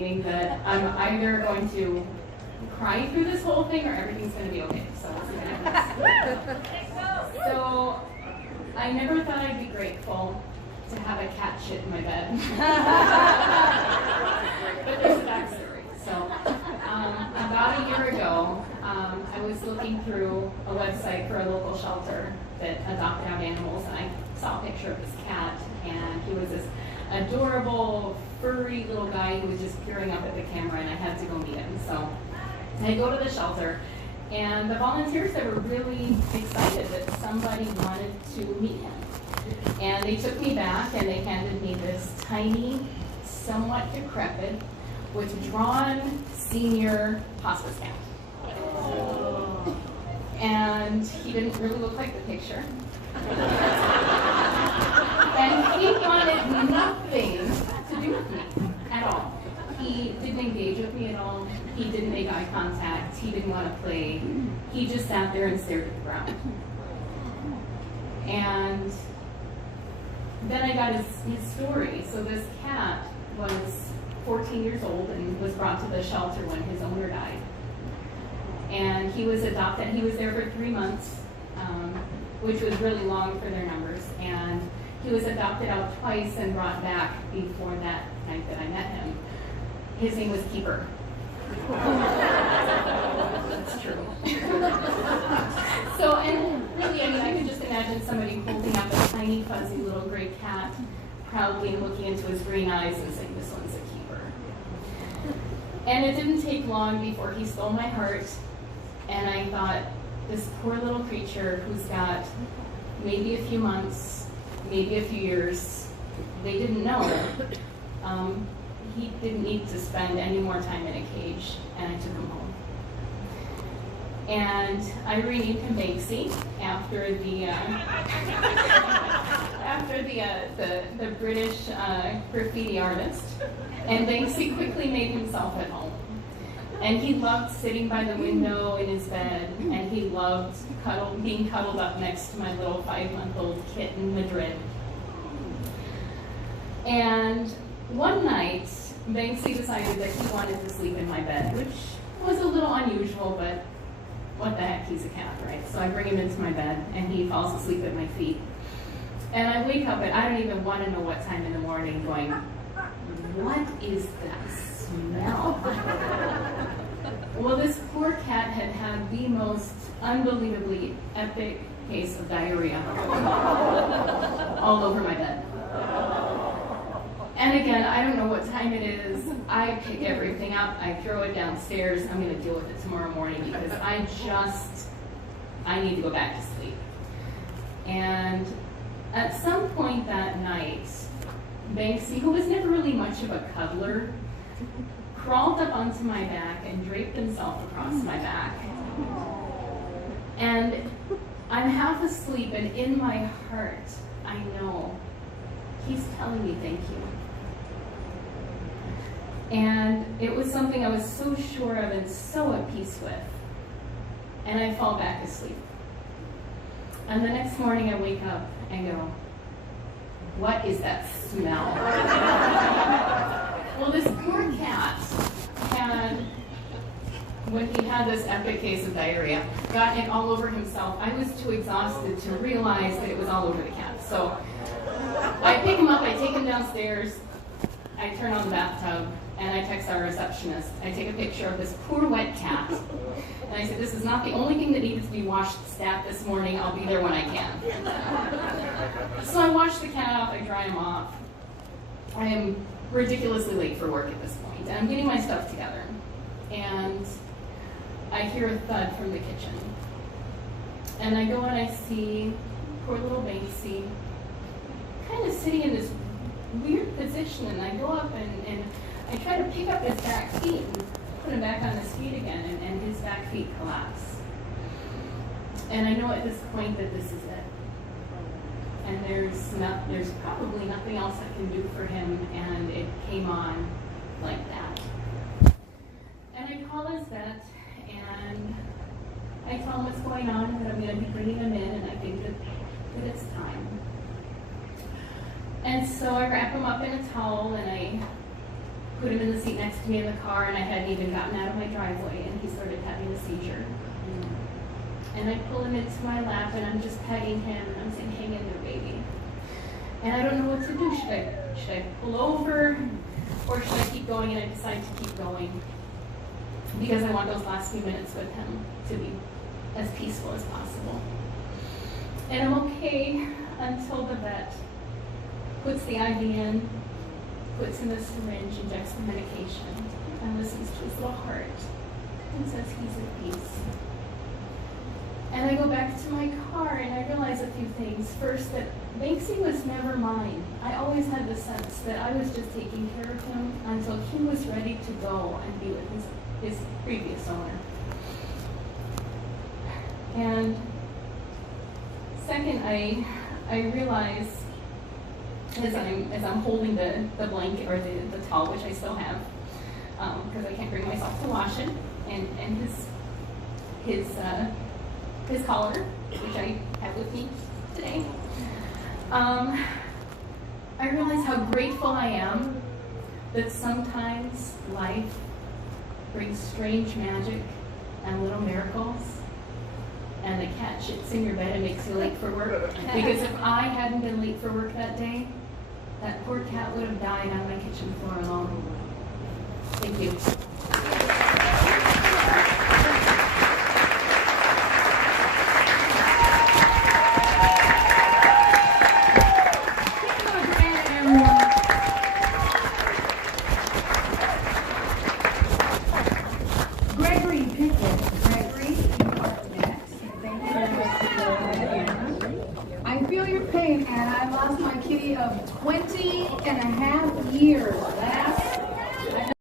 meaning that I'm either going to cry through this whole thing or everything's going to be okay. So we'll see what happens. So I never thought I'd be grateful to have a cat shit in my bed. But there's a backstory. So about a year ago, I was looking through a website for a local shelter that adopted out animals, and I saw a picture of this cat, and he was this adorable, furry little guy who was just peering up at the camera, and I had to go meet him. So I go to the shelter, and the volunteers there were really excited that somebody wanted to meet him. And they took me back, and they handed me this tiny, somewhat decrepit, withdrawn senior hospice cat. And he didn't really look like the picture. And he wanted nothing to do with me at all. He didn't engage with me at all. He didn't make eye contact. He didn't want to play. He just sat there and stared at the ground. And then I got his story. So this cat was 14 years old and was brought to the shelter when his owner died. And he was adopted. He was there for 3 months, which was really long for their numbers. And he was adopted out twice and brought back before that night that I met him. His name was Keeper. That's true. So, and really, I mean, I could just imagine somebody holding up a tiny, fuzzy little gray cat, proudly looking into his green eyes and saying, "This one's a keeper." And it didn't take long before he stole my heart, and I thought, this poor little creature who's got maybe a few months, maybe a few years, they didn't know. He didn't need to spend any more time in a cage, and I took him home. And I renamed him Banksy after the British graffiti artist. And Banksy quickly made himself at home. And he loved sitting by the window in his bed, and he loved being cuddled up next to my little 5-month-old kitten, Madrid. And one night, Banksy decided that he wanted to sleep in my bed, which was a little unusual, but what the heck, he's a cat, right? So I bring him into my bed, and he falls asleep at my feet. And I wake up, and I don't even want to know what time in the morning, going, what is that smell? Well, this poor cat had had the most unbelievably epic case of diarrhea all over my bed. And again, I don't know what time it is. I pick everything up, I throw it downstairs. I'm going to deal with it tomorrow morning because I need to go back to sleep. And at some point that night, Banksy, who was never really much of a cuddler, crawled up onto my back and draped himself across my back. And I'm half asleep, and in my heart, I know he's telling me thank you. And it was something I was so sure of and so at peace with. And I fall back asleep. And the next morning I wake up and go, what is that smell? Well, this poor cat had, when he had this epic case of diarrhea, got it all over himself. I was too exhausted to realize that it was all over the cat. So I pick him up, I take him downstairs, I turn on the bathtub, and I text our receptionist. I take a picture of this poor wet cat, and I said, this is not the only thing that needed to be washed stat this morning. I'll be there when I can. So I wash the cat off, I dry him off. I am ridiculously late for work at this point, and I'm getting my stuff together. And I hear a thud from the kitchen. And I go and I see poor little Banksy kind of sitting in this weird position, and I go up and I try to pick up his back feet and put him back on his feet again, and his back feet collapse. And I know at this point that this is it. And there's probably nothing else I can do for him, and it came on like that. And I call his vet, and I tell him what's going on, and that I'm going to be bringing him in, and I think that it's time. And so I wrap him up in a towel, and I put him in the seat next to me in the car, and I hadn't even gotten out of my driveway, and he started having a seizure. And I pull him into my lap, and I'm just petting him, and I'm saying, hang in there, baby. And I don't know what to do. Should I pull over, or should I keep going? And I decide to keep going because I want those last few minutes with him to be as peaceful as possible. And I'm okay until the vet puts the IV in, puts in the syringe, injects the medication, and listens to his little heart and says he's at peace. And I go back to my car and I realize a few things. First, that Banksy was never mine. I always had the sense that I was just taking care of him until he was ready to go and be with his previous owner. And second, I realize as I'm holding the blanket or the towel, which I still have, because I can't bring myself to wash it, and his collar, which I have with me today. I realize how grateful I am that sometimes life brings strange magic and little miracles, and the cat shits in your bed and makes you late for work. Because if I hadn't been late for work that day, that poor cat would have died on my kitchen floor alone. Thank you. I feel your pain, Anna. I lost my kitty of 20 and a half years last